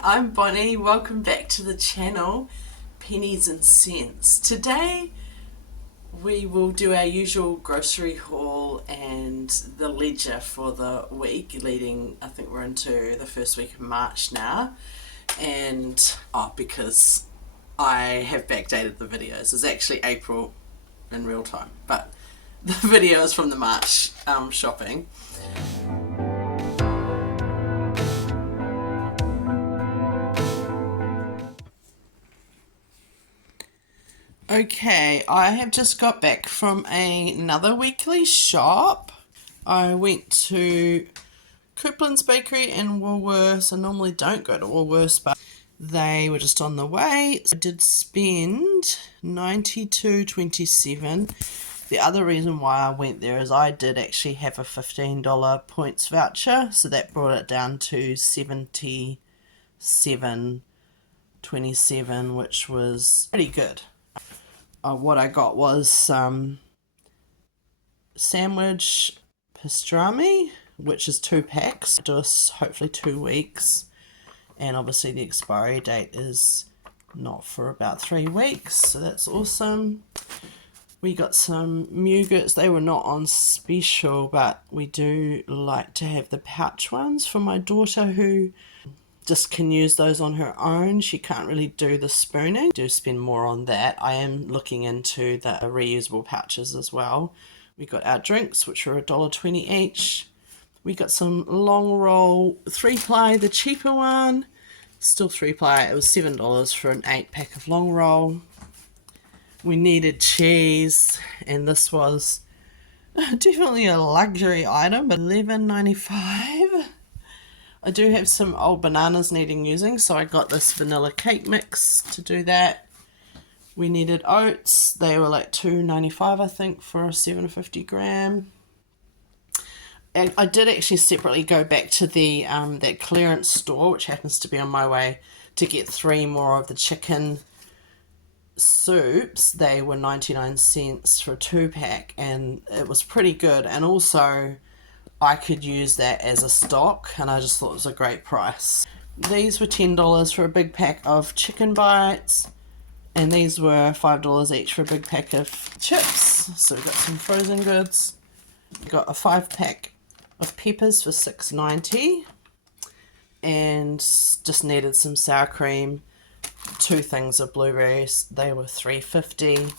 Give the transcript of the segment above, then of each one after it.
Hi, I'm Bonnie. Welcome back to the channel, Pennies and Cents. Today we will do our usual grocery haul and the ledger for the week leading, I think we're into the first week of March now. And, because I have backdated the videos. It's actually April in real time, but the video is from the March shopping. Okay, I have just got back from another weekly shop. I went to Coupland's Bakery and Woolworths. I normally don't go to Woolworths, but they were just on the way. So I did spend $92.27. The other reason why I went there is I did actually have a $15 points voucher, so that brought it down to $77.27, which was pretty good. What I got was some sandwich pastrami, which is 2 packs, just hopefully 2 weeks, and obviously the expiry date is not for about 3 weeks, so that's awesome. We got some nougat. They were not on special, but we do like to have the pouch ones for my daughter, who just can use those on her own. She can't really do the spooning. I do spend more on that. I am looking into the reusable pouches as well. We got our drinks, which were $1.20 each. We got some long roll 3-ply, the cheaper one. Still 3-ply. It was $7 for an 8-pack of long roll. We needed cheese, and this was definitely a luxury item, but $11.95. I do have some old bananas needing using, so I got this vanilla cake mix to do that. We needed oats. They were like $2.95, I think, for a 750 gram. And I did actually separately go back to the that clearance store, which happens to be on my way, to get 3 more of the chicken soups. They were 99 cents for a 2-pack, and it was pretty good. And also, I could use that as a stock, and I just thought it was a great price. These were $10 for a big pack of chicken bites, and these were $5 each for a big pack of chips. So we got some frozen goods. We got a 5-pack of peppers for $6.90, and just needed some sour cream. 2 things of blueberries. They were $3.50.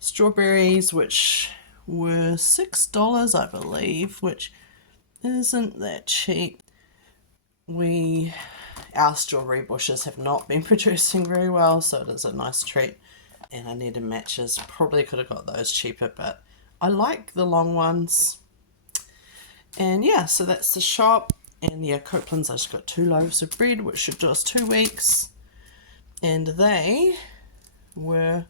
Strawberries, which were $6, I believe, which isn't that cheap. Our strawberry bushes have not been producing very well, so it is a nice treat. And I needed matches. Probably could have got those cheaper, but I like the long ones. And yeah, so that's the shop. And yeah, Coupland's, I just got 2 loaves of bread, which should do us 2 weeks. And they were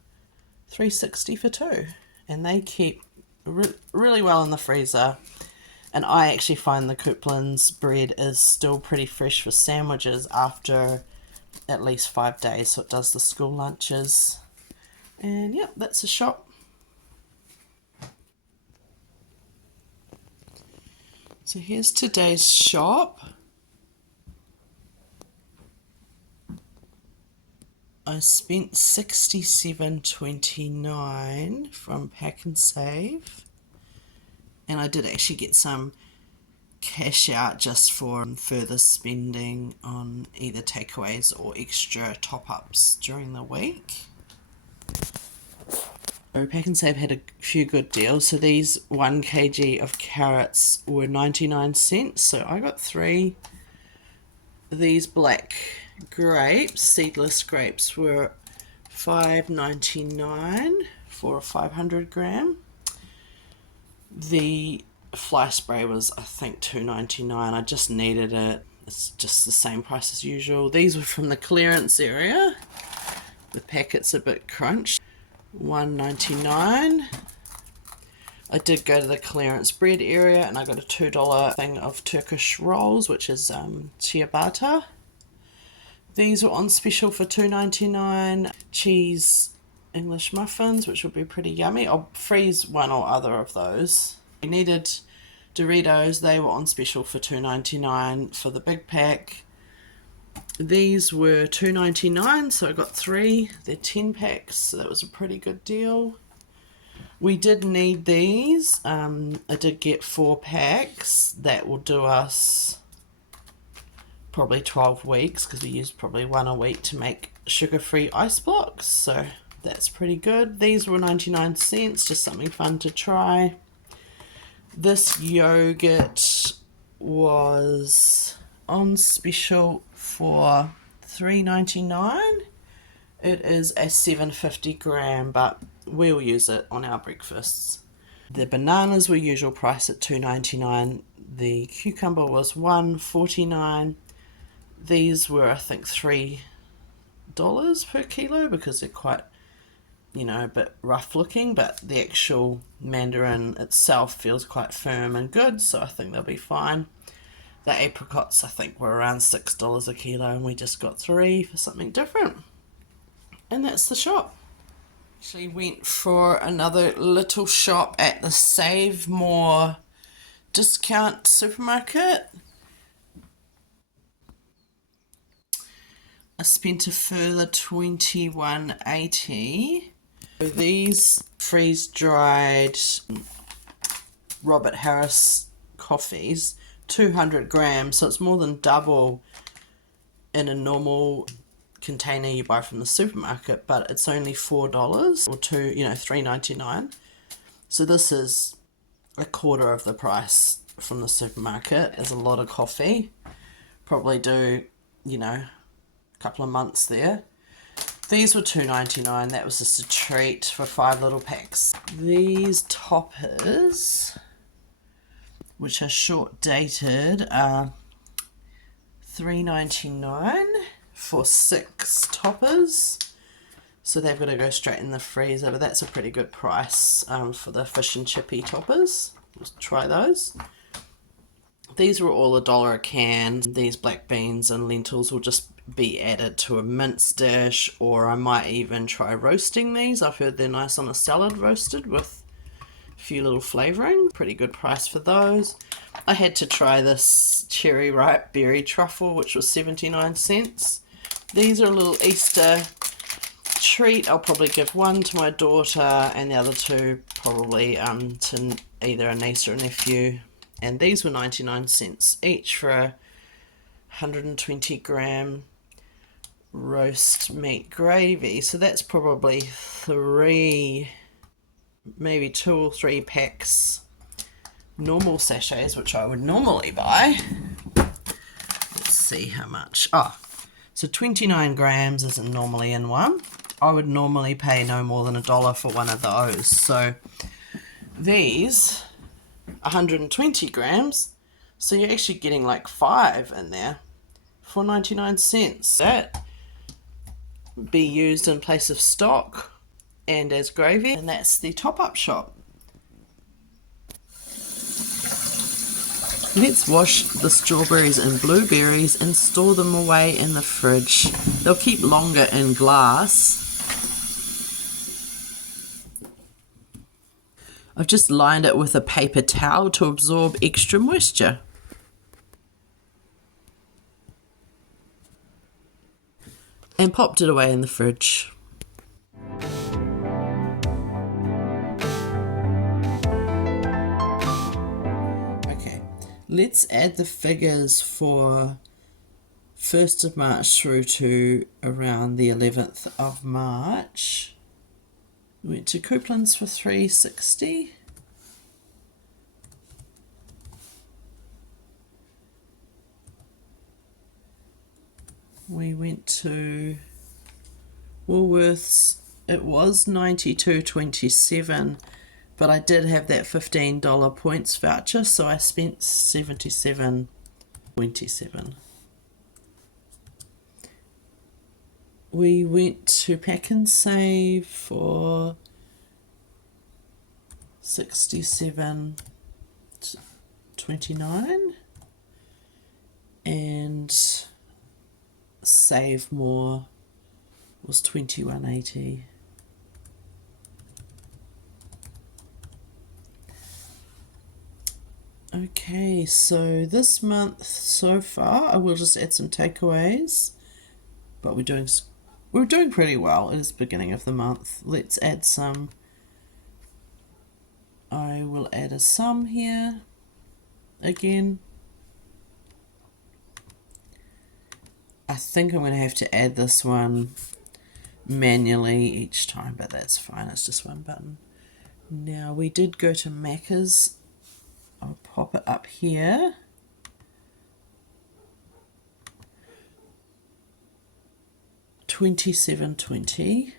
$3.60 for 2. And they keep really well in the freezer. And I actually find the Coupland's bread is still pretty fresh for sandwiches after at least 5 days, so it does the school lunches. And yep, that's the shop. So here's today's shop. I spent $67.29 from Pack and Save. And I did actually get some cash out just for further spending on either takeaways or extra top-ups during the week. So Pack and Save had a few good deals. So these 1 kg of carrots were 99 cents. So I got 3. These black grapes, seedless grapes, were $5.99 for a 500 gram. The fly spray was, I think, $2.99. I just needed it. It's just the same price as usual. These were from the clearance area. The packet's a bit crunched. $1.99. I did go to the clearance bread area, and I got a $2 thing of Turkish rolls, which is ciabatta. These were on special for $2.99. Cheese English muffins, which will be pretty yummy. I'll freeze one or other of those. We needed Doritos. They were on special for $2.99 for the big pack. These were $2.99, so I got 3. They're 10 packs, so that was a pretty good deal. We did need these. I did get 4 packs. That will do us probably 12 weeks because we used probably 1 a week to make sugar-free ice blocks, so that's pretty good. These were 99 cents, just something fun to try. This yogurt was on special for $3.99. It is a 750 gram, but we'll use it on our breakfasts. The bananas were usual price at $2.99. The cucumber was $1.49. These were, I think, $3 per kilo because they're quite, a bit rough looking, but the actual mandarin itself feels quite firm and good, so I think they'll be fine. The apricots, I think, were around $6 a kilo, and we just got 3 for something different. And that's the shop. Actually went for another little shop at the Save More discount supermarket. I spent a further $21.80. These freeze-dried Robert Harris coffees, 200 grams, so it's more than double in a normal container you buy from the supermarket, but it's only $4 or $3.99. So this is a quarter of the price from the supermarket. There's a lot of coffee. Probably do, a couple of months there. These were $2.99. That was just a treat for 5 little packs. These toppers, which are short dated, are $3.99 for 6 toppers. So they've got to go straight in the freezer, but that's a pretty good price for the fish and chippy toppers. Let's try those. These were all $1 a can. These black beans and lentils will just be added to a mince dish, or I might even try roasting these. I've heard they're nice on a salad roasted with a few little flavouring. Pretty good price for those. I had to try this cherry ripe berry truffle, which was 79 cents. These are a little Easter treat. I'll probably give 1 to my daughter and the other 2 probably to either a niece or a nephew. And these were 99 cents each for a 120 gram roast meat gravy. So that's probably 3, maybe 2 or 3 packs normal sachets, which I would normally buy. Let's see how much. So 29 grams isn't normally in one. I would normally pay no more than $1 for one of those. So these 120 grams, so you're actually getting like 5 in there for 99 cents. That be used in place of stock and as gravy, and that's the top-up shop. Let's wash the strawberries and blueberries and store them away in the fridge. They'll keep longer in glass. I've just lined it with a paper towel to absorb extra moisture. And popped it away in the fridge. Okay, let's add the figures for 1st of March through to around the 11th of March. We went to Couplands for $3.60. We went to Woolworths. It was $92.27, but I did have that $15 points voucher, so I spent $77.27. We went to Pack and Save for $67.29, and Save More was $21.80. Okay, so this month so far, I will just add some takeaways. but we're doing pretty well. It is the beginning of the month. Let's add some. I will add a sum here again. I think I'm going to have to add this one manually each time, but that's fine. It's just one button. Now we did go to Macca's. I'll pop it up here. $27.20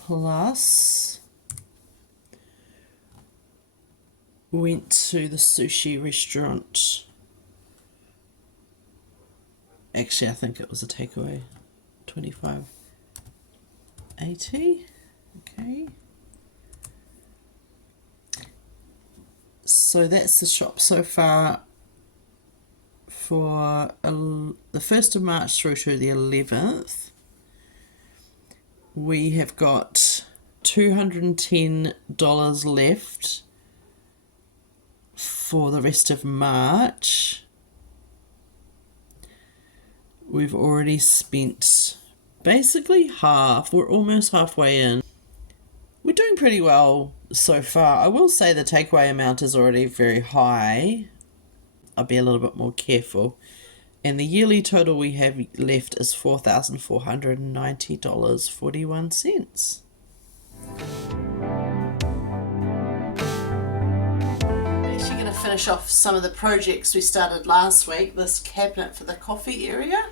plus went to the sushi restaurant. Actually, I think it was a takeaway. $25.80. Okay. So that's the shop so far for the 1st of March through to the 11th. We have got $210 left for the rest of March. We've already spent basically half. We're almost halfway in. We're doing pretty well so far. I will say the takeaway amount is already very high. I'll be a little bit more careful. And the yearly total we have left is $4,490.41. Actually going to finish off some of the projects we started last week. This cabinet for the coffee area.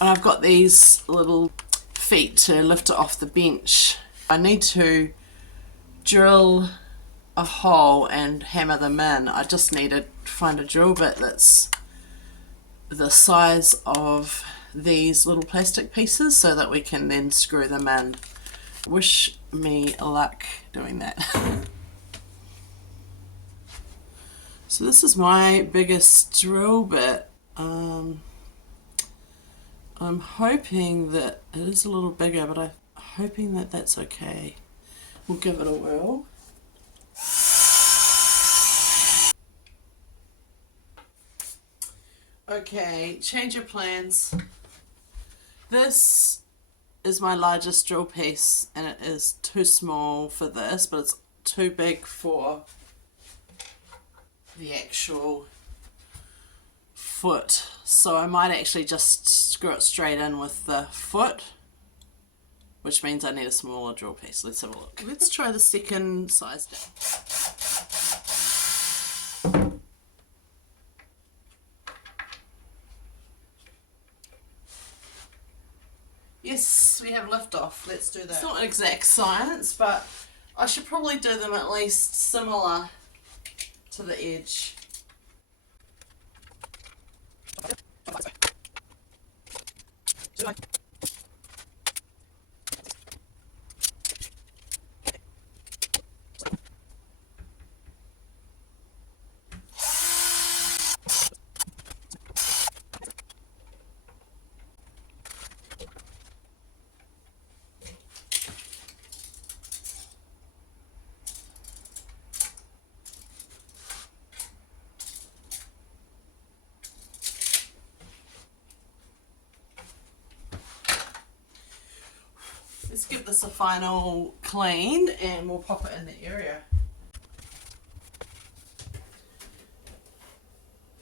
And I've got these little feet to lift it off the bench. I need to drill a hole and hammer them in. I just need to find a drill bit that's the size of these little plastic pieces so that we can then screw them in. Wish me luck doing that. So this is my biggest drill bit. I'm hoping that it is a little bigger, but I'm hoping that that's okay. We'll give it a whirl. Okay, change of plans. This is my largest drill piece, and it is too small for this, but it's too big for the actual foot. So I might actually just screw it straight in with the foot, which means I need a smaller drill piece. Let's have a look. Let's try the second size down. Yes, we have liftoff. Let's do that. It's not an exact science, but I should probably do them at least similar to the edge. Let's give this a final clean and we'll pop it in the area.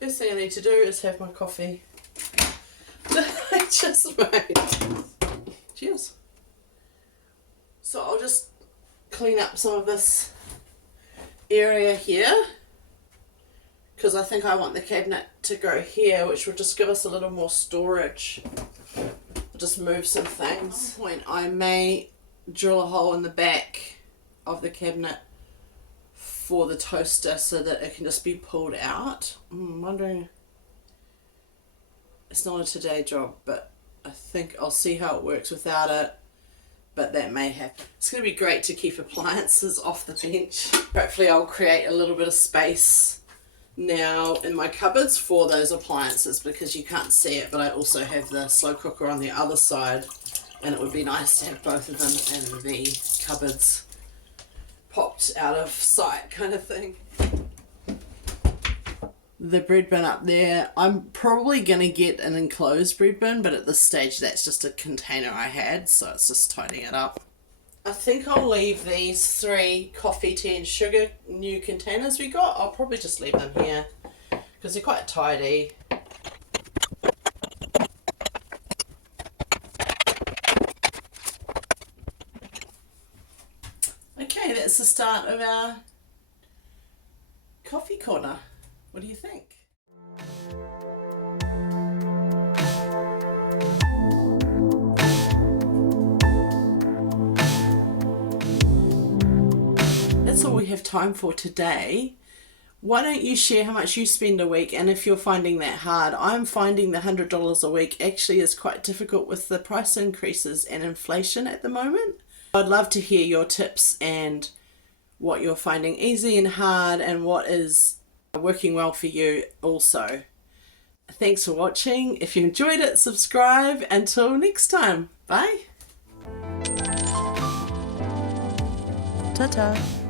First thing I need to do is have my coffee that I just made. Cheers. So I'll just clean up some of this area here because I think I want the cabinet to go here, which will just give us a little more storage. Just move some things. At some point I may drill a hole in the back of the cabinet for the toaster so that it can just be pulled out. I'm wondering, it's not a today job, but I think I'll see how it works without it, but that may happen. It's going to be great to keep appliances off the bench. Hopefully I'll create a little bit of space now in my cupboards for those appliances because you can't see it, but I also have the slow cooker on the other side and it would be nice to have both of them in the cupboards popped out of sight kind of thing. the bread bin up there. I'm probably going to get an enclosed bread bin, but at this stage that's just a container I had, so it's just tidying it up. I think I'll leave these 3 coffee, tea and sugar new containers we got. I'll probably just leave them here because they're quite tidy. Okay, that's the start of our coffee corner. What do you think? That's all we have time for today. Why don't you share how much you spend a week, and if you're finding that hard? I'm finding the $100 a week actually is quite difficult with the price increases and inflation at the moment. I'd love to hear your tips and what you're finding easy and hard and what is working well for you also. Thanks for watching. If you enjoyed it, subscribe. Until next time. Bye. Ta-ta.